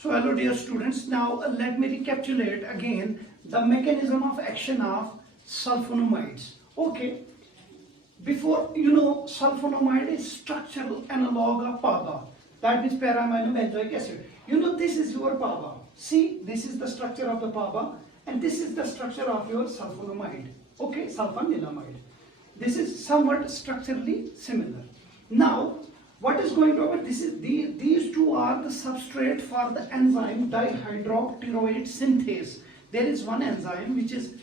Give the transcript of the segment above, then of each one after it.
So hello dear students, now let me recapitulate again the mechanism of action of sulfonamides. Okay, before sulfonamide is structural analog of PABA, that means para-amino-benzoic acid. This is your PABA. See, this is the structure of the PABA and this is the structure of your sulfonamide. Okay, sulfanilamide. This is somewhat structurally similar. Now, what is going to happen? These two are the substrate for the enzyme dihydropteroid synthase. There is one enzyme which is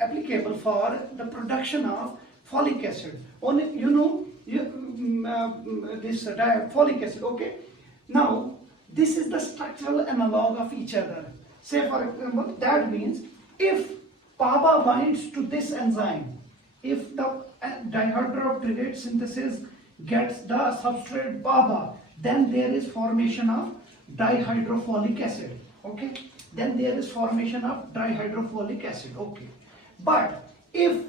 applicable for the production of folic acid. This folic acid. Okay. Now, this is the structural analog of each other. Say for example, that means if PABA binds to this enzyme, if the dihydropteroid synthesis gets the substrate PABA, then there is formation of dihydrofolic acid. Okay, then there is formation of dihydrofolic acid. Okay, but if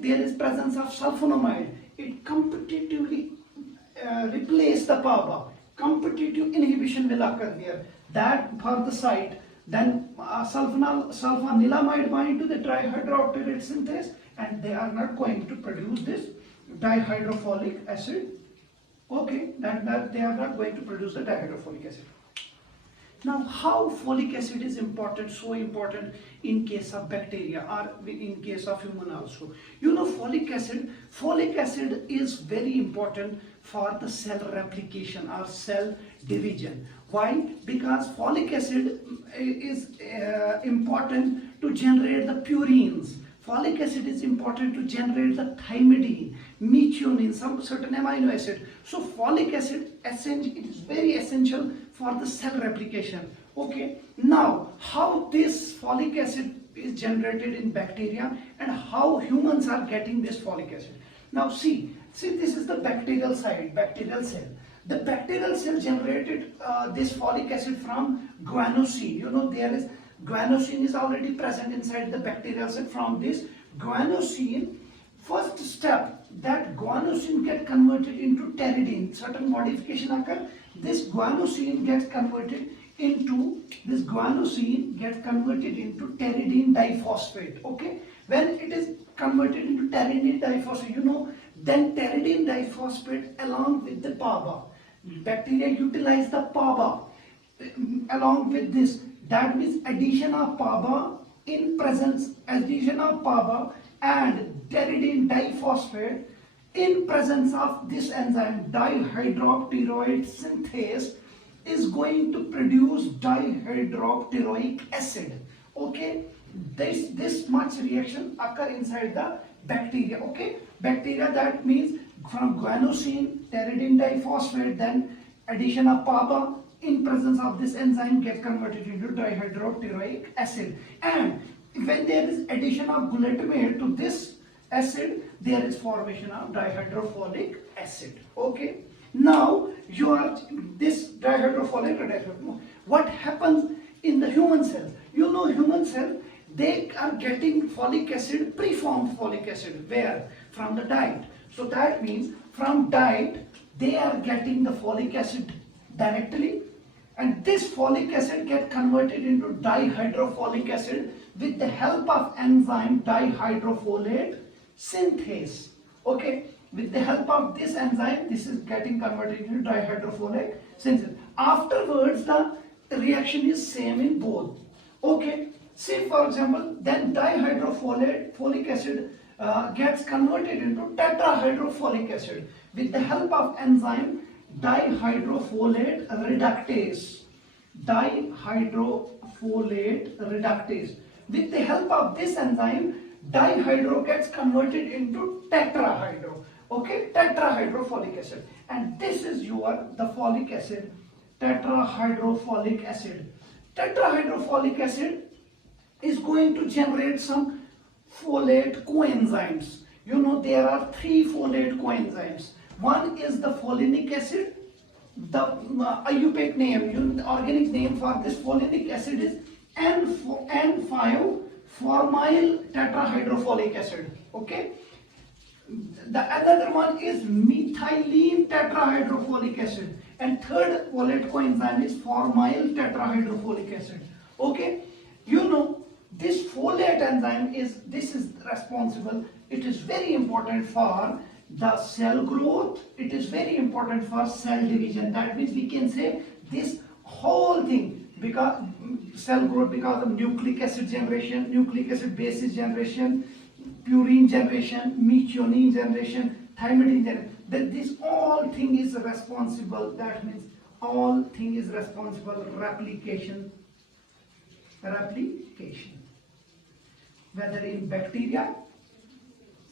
there is presence of sulfonamide, it competitively replace the PABA. Competitive inhibition will occur here. That for the site, then sulfanilamide bind to the dihydropteroid synthase, and they are not going to produce this dihydrofolic acid. Okay, that they are not going to produce the dihydrofolic acid. Now, how folic acid is important, so important in case of bacteria or in case of human also. Folic acid is very important for the cell replication or cell division. Why? Because folic acid is important to generate the purines. Folic acid is important to generate the thymidine, methionine, some certain amino acid. So folic acid is very essential for the cell replication. Okay. Now, how this folic acid is generated in bacteria and how humans are getting this folic acid. Now see this is the bacterial side, bacterial cell. The bacterial cell generated this folic acid from guanosine. There is guanosine is already present inside the bacterial cell. From this guanosine, first step, that guanosine gets converted into pteridine. Certain modification occur. This guanosine gets converted into pteridine diphosphate. Okay, when it is converted into pteridine diphosphate, then pteridine diphosphate along with the PABA. Bacteria utilize the PABA along with this. That means addition of PABA and pteridine diphosphate in presence of this enzyme dihydropteroid synthase is going to produce dihydropteroic acid. Okay, this much reaction occur inside the bacteria. Okay, bacteria, that means from guanosine, pteridine diphosphate, then addition of PABA in presence of this enzyme get converted into dihydropteroic acid. And when there is addition of glutamate to this acid, there is formation of dihydrofolic acid. Okay. Now this dihydrofolic acid. What happens in the human cell? Human cell, they are getting folic acid, preformed folic acid. Where? From the diet. So that means from diet they are getting the folic acid directly, and this folic acid get converted into dihydrofolic acid with the help of enzyme dihydrofolate synthase. Okay, with the help of this enzyme, this is getting converted into dihydrofolate synthase. Afterwards, the reaction is same in both. Okay, see for example, then dihydrofolic acid gets converted into tetrahydrofolic acid with the help of enzyme dihydrofolate reductase. With the help of this enzyme, dihydro gets converted into tetrahydro. Okay, tetrahydrofolic acid. And this is the folic acid, tetrahydrofolic acid. Tetrahydrofolic acid is going to generate some folate coenzymes. There are 3 folate coenzymes. One is the folinic acid. The IUPAC name, the organic name for this folinic acid is N5-formyl tetrahydrofolic acid. Okay. The other one is methylene tetrahydrofolic acid. And third folate coenzyme is formyl tetrahydrofolic acid. Okay, you know this folate enzyme is responsible. It is very important for the cell growth. It is very important for cell division. That means we can say this whole thing, because cell growth, because of nucleic acid generation, nucleic acid bases generation, purine generation, methionine generation, thymidine generation. This all thing is responsible. That means all thing is responsible replication, whether in bacteria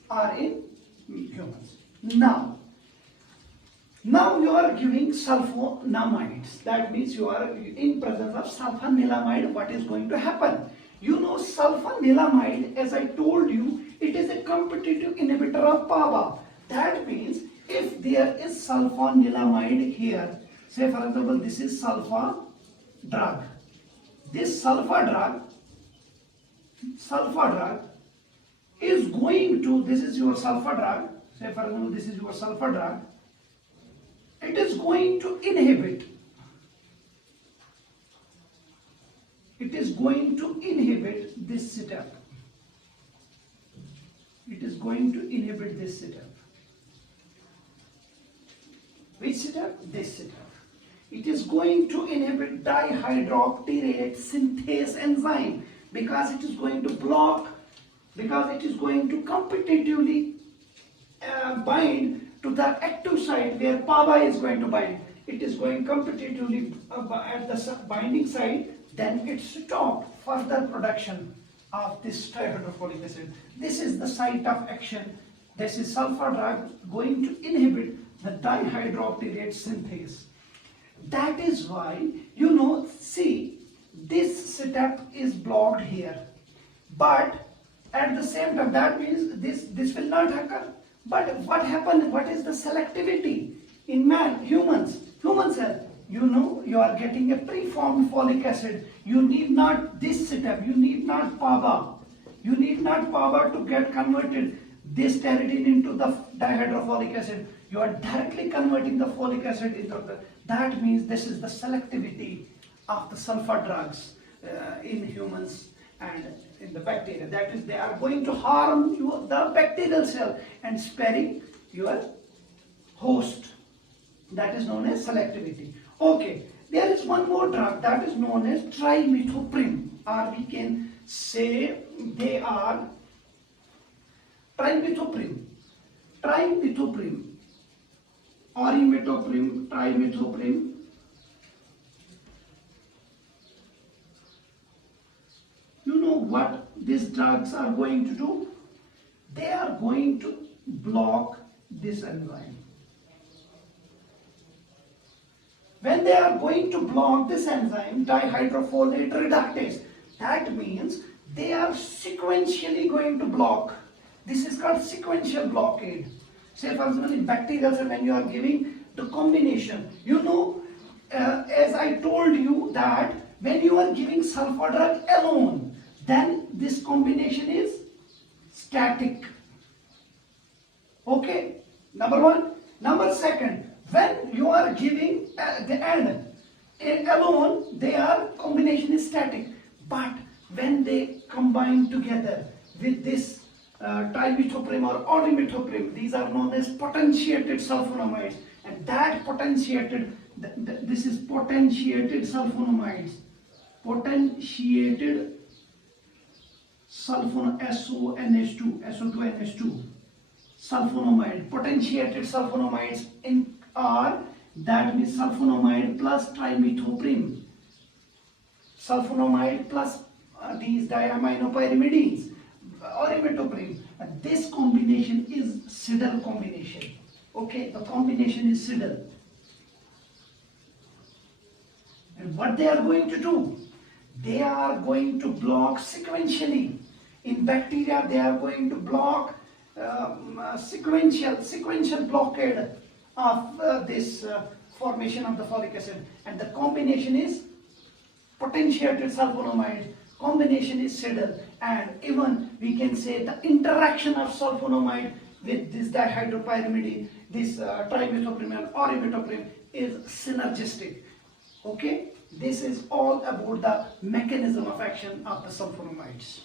or in humans. Now you are giving sulfonamides. That means you are in presence of sulfonilamide. What is going to happen? You know, sulfonilamide, as I told you, it is a competitive inhibitor of PABA. That means if there is sulfonilamide here, say for example, this is sulfa drug. This sulfa drug is going to, this is your sulfa drug, say for example, this is your sulfa drug, it is going to inhibit. It is going to inhibit this step. It is going to inhibit this step. Which step? This step. It is going to inhibit dihydroxyapatite synthase enzyme, because it is going to block, because it is going to competitively bind to the active site where PABA is going to bind. It is going competitively at the binding site, then it stops further production of this trihydrofolic acid. This is the site of action. This is sulfur drug going to inhibit the dihydroxyapatite synthase. That is why, you know, see, this step is blocked here. But at the same time, that means this will not occur. But what happens? What is the selectivity in human cell? You know, you are getting a preformed folic acid. You need not this step. You need not PABA. You need not PABA to get converted this pteridine into the dihydrofolic acid. You are directly converting the folic acid into the. That means this is the selectivity of the sulfur drugs in humans and in the bacteria. That is, they are going to harm the bacterial cell and sparing your host. That is known as selectivity. Okay, there is one more drug that is known as trimethoprim, or we can say they are trimethoprim, orimethoprim, trimethoprim. You know what these drugs are going to do? They are going to block this enzyme. When they are going to block this enzyme, dihydrofolate reductase, that means they are sequentially going to block. This is called sequential blockade. Say for example, in bacterial cell, when you are giving the combination, you know, as I told you that when you are giving sulfur drug alone, then this combination is static. Okay, number one. Number second, when you are giving the end alone, their combination is static. But when they combine together with this trimethoprim or orimethoprim, these are known as potentiated sulfonamides, and that potentiated, this is potentiated sulfonamides, potentiated SO2NH2 sulfonamide, potentiated sulfonamides are, that means sulfonamide plus trimethoprim, sulfonamide plus these diaminopyrimidines, orimethoprim. This combination is Siddle combination. Okay, the combination is Siddle. And what they are going to do? They are going to block sequentially. In bacteria, they are going to block sequential blockade of this formation of the folic acid, and the combination is potentiated sulfonamide, combination is Siddle, and even we can say the interaction of sulfonamide with this dihydropyrimidine, this trimethoprim or imidacloprid is synergistic. Okay, this is all about the mechanism of action of the sulfonamides.